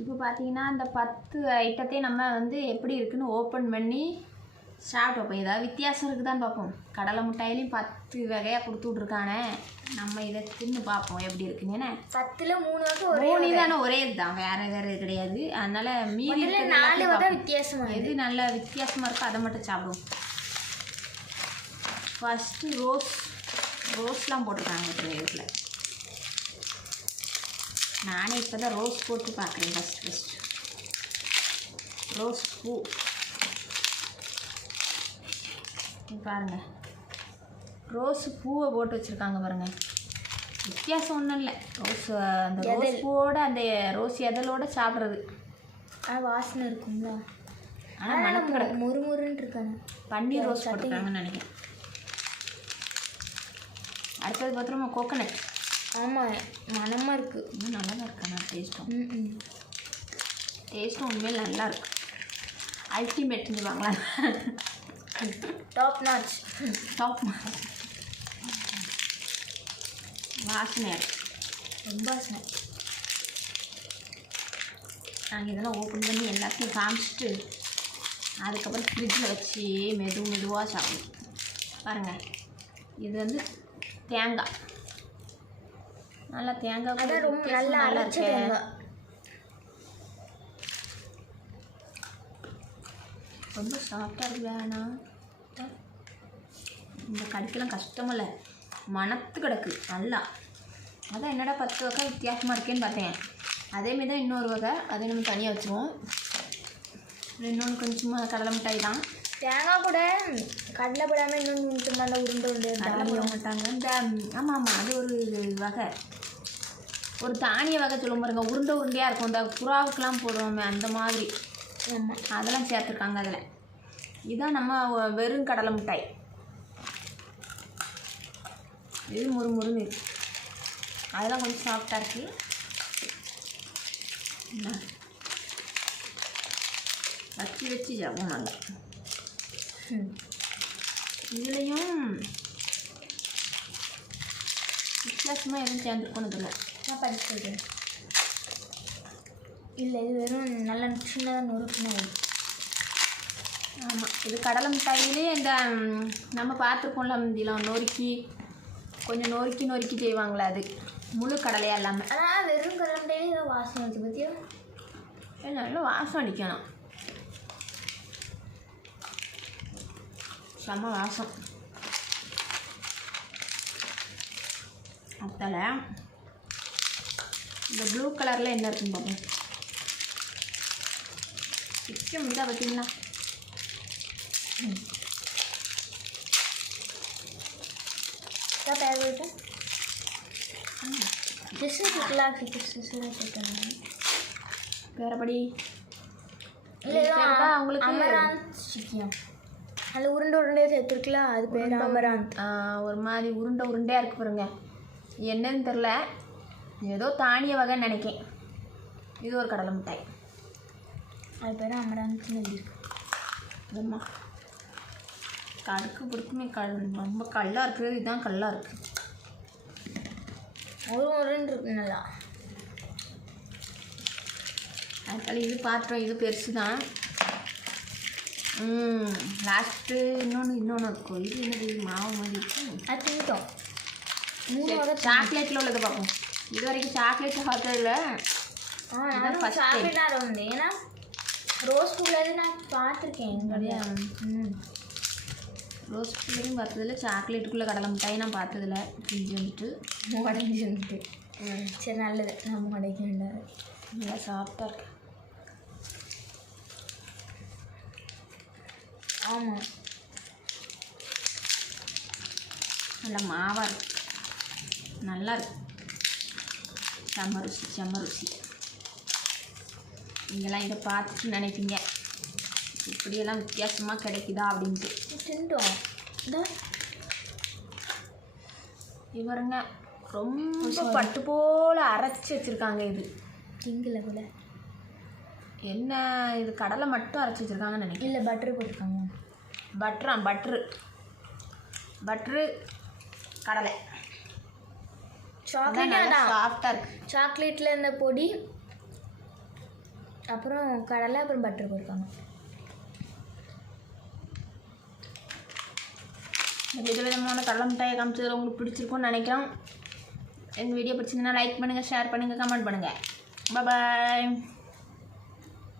இப்போ பார்த்தீங்கன்னா இந்த பத்து ஐட்டத்தையும் நம்ம வந்து எப்படி இருக்குன்னு ஓப்பன் பண்ணி சாப்பிட்டு வைப்போம் ஏதாவது வித்தியாசம் இருக்குதான்னு பார்ப்போம். கடலை மிட்டாயிலையும் பத்து வகையாக கொடுத்து விட்ருக்கானே நம்ம இதை தின்னு பார்ப்போம் எப்படி இருக்குன்னு. என்ன? பத்துல மூணு வகை ஒரே மூணு தானே ஒரே இதுதான் வேற வேற கிடையாது. அதனால மீதி நாலு வகை. வித்தியாசமா எது நல்ல வித்தியாசமாக இருக்கோ அதை மட்டும் சாப்பிடுவோம். ஃபஸ்ட்டு ரோஸ் ரோஸ்லாம் போட்டிருக்காங்க இதில் நானே இப்போ தான் ரோஸ் போட்டு பார்க்குறேன் ஃபஸ்ட் ஃபஸ்ட் ரோஸ் பூ. இங்க பாருங்க. ரோஸ் பூவை போட்டு வச்சுருக்காங்க பாருங்க. வித்தியாசம் ஒன்றும் இல்லை. ரோஸ் அந்த ரோஸ். பூவோட அந்த ரோஸ் எதலோட சாப்பிட்றது. ஆ வாசனை இருக்கும்ல. ஆனால் மணத்து கிடக்கு. முறுமுறுன்னு இருக்காங்க பன்னீர் ரோஸ் போட்டுருக்காங்கன்னு நினைக்கிறேன். அடுத்தது பார்த்தோம்னா கோகனட் ஆமா மனமா இருக்கு. இன்னும் நல்லா தான் இருக்கா டேஸ்ட்டும். ம் டேஸ்ட்டும் உண்மையில் நல்லா இருக்கு. அல்டிமேட் சொல்லுவாங்களா டாப் நாச் டாப் வாசனை இருக்கு ரொம்ப வாசனை. நாங்கள் இதெல்லாம் ஓப்பன் பண்ணி எல்லாத்தையும் காமிச்சிட்டு அதுக்கப்புறம் ஃப்ரிட்ஜில் வச்சு மெது மெதுவாக சாப்பிடுவோம் பாருங்கள் இது வந்து தேங்காய். நல்லா தேங்காய் அதான் ரொம்ப நல்லா நல்லா இருக்கே. ரொம்ப சாஃப்டாக இருக்கு வேணாம் இந்த கடிக்கலாம் கஷ்டமில்ல மணத்து கிடக்கு நல்லா. அதான் என்னடா பத்து வகை வித்தியாசமாக இருக்கேன்னு பார்த்தேன். அதேமாரி தான் இன்னொரு வகை அதை நம்ம தனியாக வச்சுருவோம். இன்னொன்று கொஞ்சமாக கடலை மிட்டாய் தான். தேங்காய் கூட கடலை போடாமல் இன்னொன்று மட்டும் நல்லா உருண்டை உருண்டை கடலை மாட்டாங்க. இந்த ஆமாம் ஆமாம் அது ஒரு வகை. ஒரு தானிய வகை சொல்லும் பாருங்க. உருண்டை உருண்டையாக இருக்கும். இந்த புறாவுக்கெலாம் போடுவோமே அந்த மாதிரி. அதெல்லாம் சேர்த்துருக்காங்க அதில். இதுதான் நம்ம வெறும் கடலை மிட்டாய். இது முறு முறுன்னு இருக்கு. அதெல்லாம் கொஞ்சம் சாஃப்டாக இருக்கு. என்ன? வச்சு வச்சு ஜாவும் நல்லா ம். இதுலேயும் வித்தியாசமாக எதுவும் சேர்ந்துருக்கணும் இதில் நான் படிச்சது இல்லை இது வெறும் நல்லா சின்னதாக நொறுக்குனா ஆமாம் இது கடலை மிட்டாயிலே இந்த நம்ம பார்த்துருக்கோம்ல முந்திலாம் நொறுக்கி கொஞ்சம் நொறுக்கி நொறுக்கி செய்வாங்களே அது. முழு கடலையாக இல்லாமல் ஆனால் வெறும் கடலையிலே ஏதோ வாசனை வருது பற்றியா நல்லா வாசம் அடிக்கணும். செம்ம வாசம். அத்தலை இந்த ப்ளூ கலரில் என்ன இருக்குன்னு பார்ப்போம் சிக்கன் இதாக பார்த்தீங்களா பேர் போயிட்டு ஜெஸ்ஸு இருக்குல்ல வேறபடி இல்லை அவங்களுக்கு அமராந்த் அதில் உருண்டை உருண்டையாக சேர்த்துருக்குல அது பேர் அமராந்த். ஒரு மாதிரி உருண்டை உருண்டையாக இருக்கு பாருங்க. என்னன்னு தெரில ஏதோ தானிய வகைன்னு நினைக்கேன். இது ஒரு கடலை மிட்டாய். அது பேர் அமராந்த்னு எழுதியிருக்கு. ஆமா. கடுக்கு பிடிக்குமே கல் ரொம்ப கல்லாக இருக்குது. இதுதான் கல்லாக இருக்குது ஒரு உருண்டு இருக்கு நல்லா. அதுக்கால இது பார்த்தோம் இது பெருசு தான் லாஸ்ட்டு இன்னொன்று இன்னொன்று இருக்கும் இது என்னது மாவு மாதிரி இருக்கும் அது வகை சாக்லேட்டில் உள்ளதை பார்ப்போம் இது வரைக்கும் சாக்லேட் time. சாப்பிட்டார வந்து ஏன்னா ரோஸ் பூவில் நான் பார்த்துருக்கேன் நிறையா ம் ரோஸ் பிள்ளையும் பார்த்ததில்ல சாக்லேட்டுக்குள்ளே கடலை மிட்டாய் நான் பார்த்ததில்ல ஃப்ரிட்ஜ் வந்துட்டு உடஞ்சி வந்துட்டு சரி நல்லது நம்ம உடைக்க வேண்டாம் நல்லா சாஃப்டாக இருக்கு ஆமாம் நல்லா மாவாக இருக்கு. நல்லா இருக்கு. செம்ம ருசி செம்ம ருசி. நீங்களாம் இதை பார்த்துட்டு நினைப்பீங்க. இப்படியெல்லாம் வித்தியாசமாக கிடைக்குதா அப்படின்ட்டு. இந்த இவருங்க ரொம்ப பட்டு போல் அரைச்சி வச்சுருக்காங்க இது. திங்கல போல. என்ன இது கடலை மட்டும் அரைச்சி வச்சுருக்காங்கன்னு நினைக்கிறேன். இல்லை பட்டர் போட்டிருக்காங்க. பட்ரா பட்ரு பட்ரு கடலை. சாக்லேட் அதான். சாஃப்டாக சாக்லேட்டில் இந்த பொடி அப்புறம் கடலை அப்புறம் பட்டர் போயிருக்காங்க விதவிதமான கடலை மிட்டாயை காமிச்சது உங்களுக்கு பிடிச்சிருக்கும்னு நினைக்கிறோம். இந்த வீடியோ பிடிச்சிருந்தா லைக் பண்ணுங்கள் ஷேர் பண்ணுங்கள் கமெண்ட் பண்ணுங்கள் பாய்